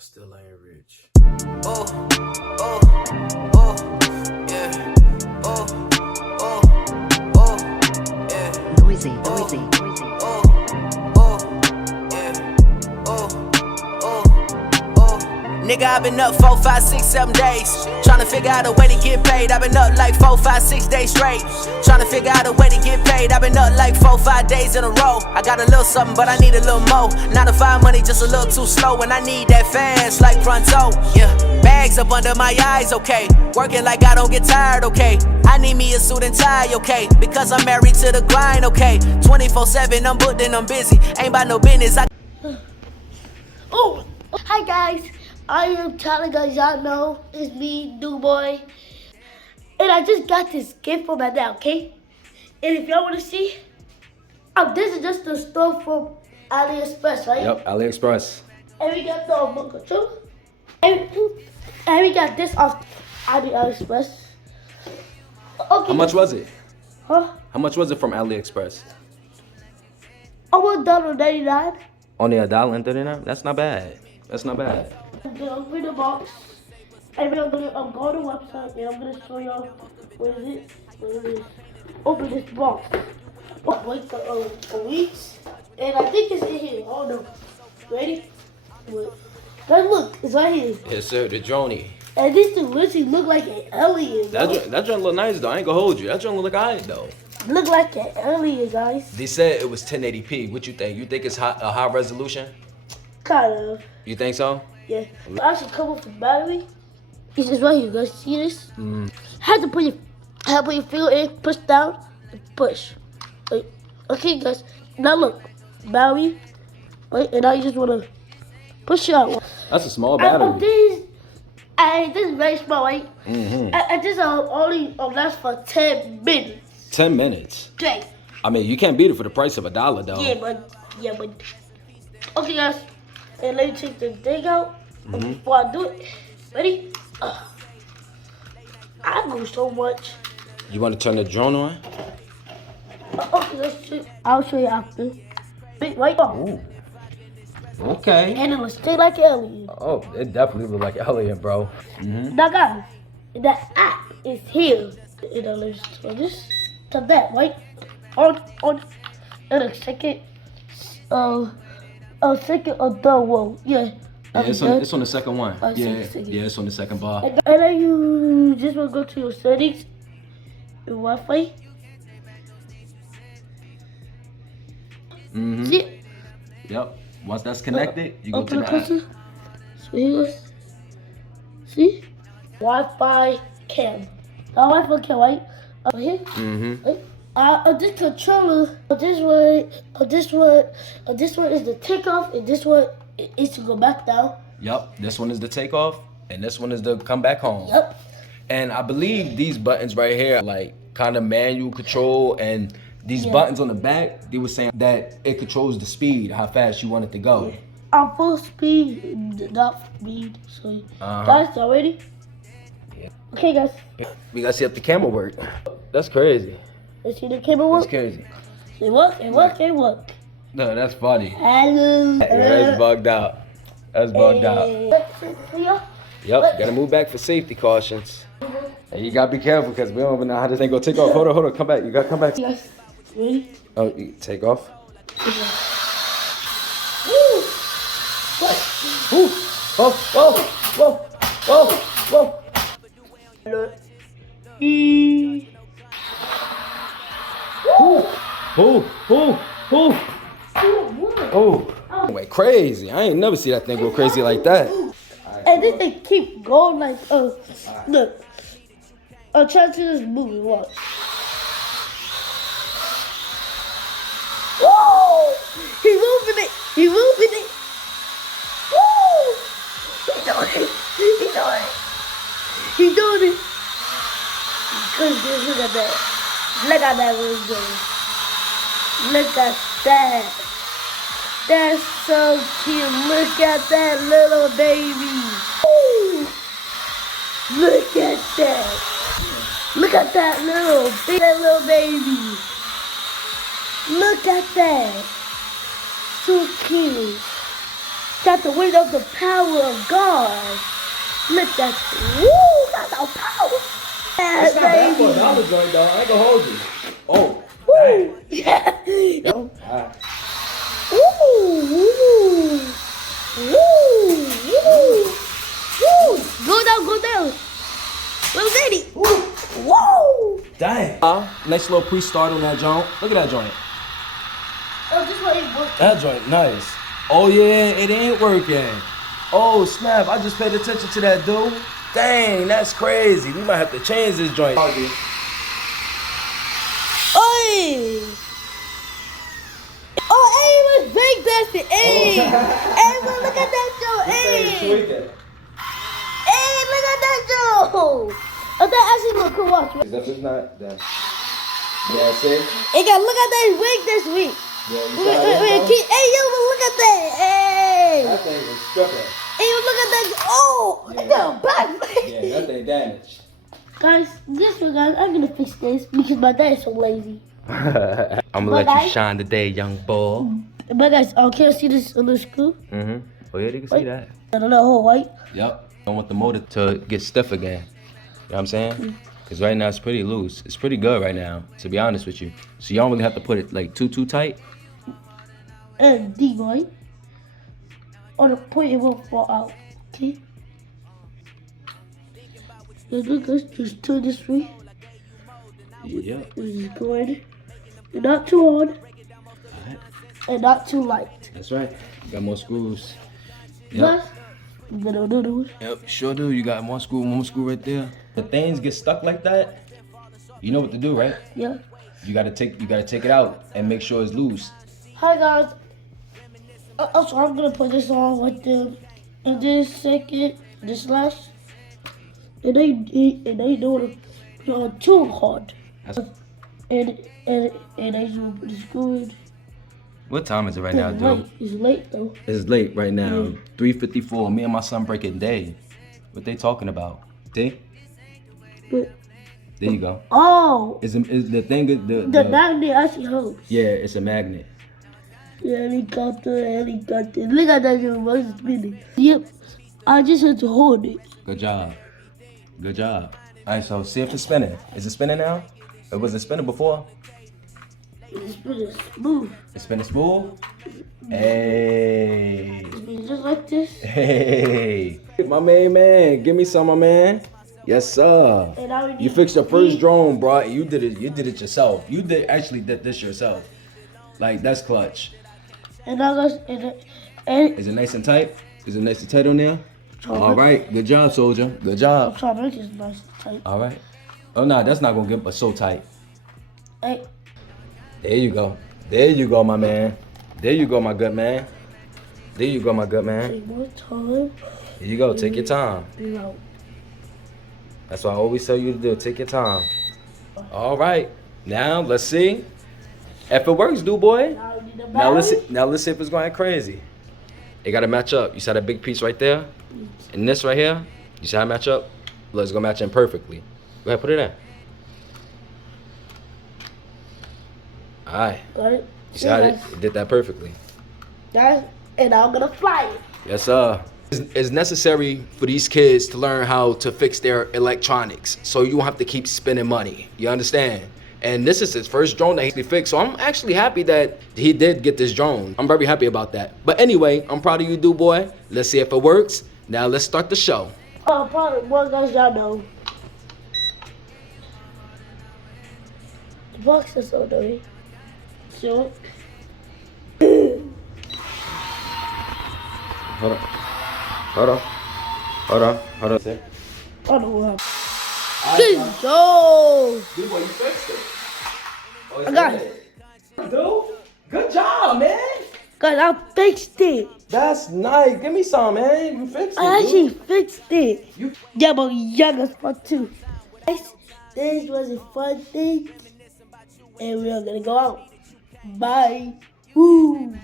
still ain't rich. Oh, oh, oh, yeah. Oh, oh, oh, yeah. Noisy. Oh, oh, yeah. Oh, oh, oh. Nigga, I've been up 4, 5, 6, 7 days. Tryna figure out a way to get paid. I've been up like 4, 5, 6 days straight. Tryna figure out a way to get paid. I've been up like 4, 5 days in a row. I got a little something, but I need a little more. 9 to 5 money just a little too slow, and I need that fast like pronto. Yeah, bags up under my eyes, okay. Working like I don't get tired, okay. I need me a suit and tie, okay. Because I'm married to the grind, okay. 24/7, I'm booked and I'm busy. Ain't about no business. Oh, hi guys. I am telling guys y'all know it's me, new boy. And I just got this gift for my dad, okay? And if y'all want to see, this is just the stuff from AliExpress, right? Yep, AliExpress. And we got the book too. And we got this off AliExpress. Okay. How much was it? Huh? How much was it from AliExpress? Almost $1.99. Only $1.39? That's not bad. That's not bad. I'm gonna open the box. And I'm going to the website and I'm gonna show y'all what is it? What it is. Open this box. Wait for weeks. And I think it's in here. Oh no. Ready? Wait. Guys, look, it's right here. Yes, sir, the droney. And this thing literally look like an alien. That joint look nice though. I ain't gonna hold you. That joint look alright though. Look like an alien, guys. They said it was 1080p. What you think? You think it's a high resolution? Kind of. You think so? Yeah. I should come with the battery. It's just right here, guys. See this? Have to put your finger in, push down, and push. Wait. Okay, guys. Now look, battery. Wait, and I just wanna push it out. That's a small battery. This is very small, right? I just only last for 10 minutes. 10 minutes. Okay. I mean, you can't beat it for the price of $1 though. Yeah, but. Okay, guys. And let me take the thing out before I do it. Ready? I move so much. You want to turn the drone on? Okay, let's see. I'll show you after. Wait, right on. Ooh. Okay. And it will stay like an alien. Oh, it definitely look like alien, bro. Now, guys, the app is here. You know, let's do this. To that, right? On. And a second. A second or third one. Yeah. It's on the second one. Yeah, it's on the second bar. And then you just want to go to your settings, your Wi-Fi. See it? Yep. Once that's connected, you go to the app. So here goes. See? Wi-Fi cam. Wi-Fi cam, right? Over here. Right? This controller. This one is the takeoff, and this one is to go back down. Yep. This one is the takeoff, and this one is the come back home. Yep. And I believe these buttons right here, like kind of manual control, and these buttons on the back, they were saying that it controls the speed, how fast you want it to go. Yeah. I'm full speed, not speed. So, guys, y'all ready? Yeah. Okay, guys. We gotta see if the camera work. That's crazy. Let's see the camera work. That's crazy. It work. No, that's funny. Hello. That's bugged out. That's bugged out. Yep, gotta move back for safety cautions. And you gotta be careful because we don't even know how this thing gonna take off. Hold on, come back. You gotta come back. Yes. Ready? Oh, you take off. Woo! Woo! Whoa! Look. Oh, went crazy. I ain't never see that thing go crazy like that. And this thing keep going like, look. I'm trying to this movie, watch. Whoa! He moving it. Woo! He's doing it. Look at that. Look at that what he's doing. Look at that. That's so cute. Look at that little baby. Ooh. Look at that. Look at that little baby. Look at that. So cute. got the weight of the power of God. Look at woo, got the power. It's not bad for a dollar joint, though. I ain't gonna hold you. Oh, Woo! Yeah. yep. All right. Woo! Woo! Woo! Woo! Woo! Go down, go down. Little Daddy. Whoa! Dang. Nice little pre-start on that joint. Look at that joint. Oh, this one ain't working. That joint, nice. Oh yeah, it ain't working. Oh snap! I just paid attention to that, dude. Dang, that's crazy. We might have to change this joint. Oi! Oh, hey, let's break dancing. Hey! Hey, look at that joke. Hey! Hey, look at that joke. Oh, that actually look cool. Watch. If it's not, then. Yeah, see? Hey, guys, look at that wig this week. Wait, hey, yo, look at that. Hey! That thing is stripping. Hey, look at that. Oh, Yeah. that back. Yeah, that thing damaged. Guys, guess what, guys? I'm gonna fix this because my dad is so lazy. I'm gonna let you shine today, young boy. But guys, can you see this little screw? Mm-hmm. Oh yeah, you can see that. And a little hole, right? Yep. I want the motor to get stiff again. You know what I'm saying? Because right now it's pretty loose. It's pretty good right now, to be honest with you. So you don't really have to put it like too tight. And deep, right? Or the point it won't fall out. Okay? Let's look, guys, just turn this way. Yep. This is good. And not too hard. And not too light. That's right. Got more screws. Plus, you got another one. Yep, sure do. You got one screw right there. The things get stuck like that. You know what to do, right? Yeah. You gotta take it out and make sure it's loose. Hi guys. Also, I'm gonna put this on with them. And this second, this last. And they don't put it on too hard. And I should put the screw in. What time is it right now, dude? It's late though. It's late right now. 3:54. Me and my son breaking day. What they talking about? See? But, There you go. oh, Is the thing the magnet actually helps. Yeah, it's a magnet. Helicopter. Look at that little voice spinning. Yep. I just had to hold it. Good job. Good job. All right, so see if it's spinning. Is it spinning now? Or was it spinning before? It's spinning smooth. It's spinning smooth. Hey. It's just like this. Hey. My main man, give me some, my man. Yes, sir. And I would You fixed your first drone, bro. You did it yourself. You actually did this yourself. Like, that's clutch. And I got and Is it nice and tight? Is it nice and tight on there? trying All to- right. Good job, soldier. Good job. I'm trying to make this nice and tight. All right. Oh, no, that's not going to get so tight. Hey, There you go. There you go, my man. There you go, my good man. There you go, my good man. take more time. Here you go. Take your time. Be out. That's what I always tell you to do. Take your time. All right. Now, let's see. If it works, dude, boy. Now we need the Now let's battery. see. Now let's see if it's going crazy. It got to match up. You saw that big piece right there? And this right here? You see how it match up? Look, it's going to match in perfectly. Go ahead, put it in. All right. Got it. You see how it did that perfectly. Guys, and I'm gonna fly it. Yes, sir. It's necessary for these kids to learn how to fix their electronics, so you don't have to keep spending money. You understand? And this is his first drone that he fixed, so I'm actually happy that he did get this drone. I'm very happy about that. But anyway, I'm proud of you, dude, boy. Let's see if it works. Now let's start the show. Oh, probably one guys y'all know. The box is so dirty. So, Hold on. Hold on. Hold on. Hold on. I don't know what happened. Good job. Dude, boy, you fixed it. Oh, I got it. Dude, good job, man. Guys, I fixed it. That's nice. Give me some, man. You fixed it, I actually dude. fixed it. You- Yeah, but young as fuck too. Guys, this was a fun thing. And we are gonna go out. Bye. Woo.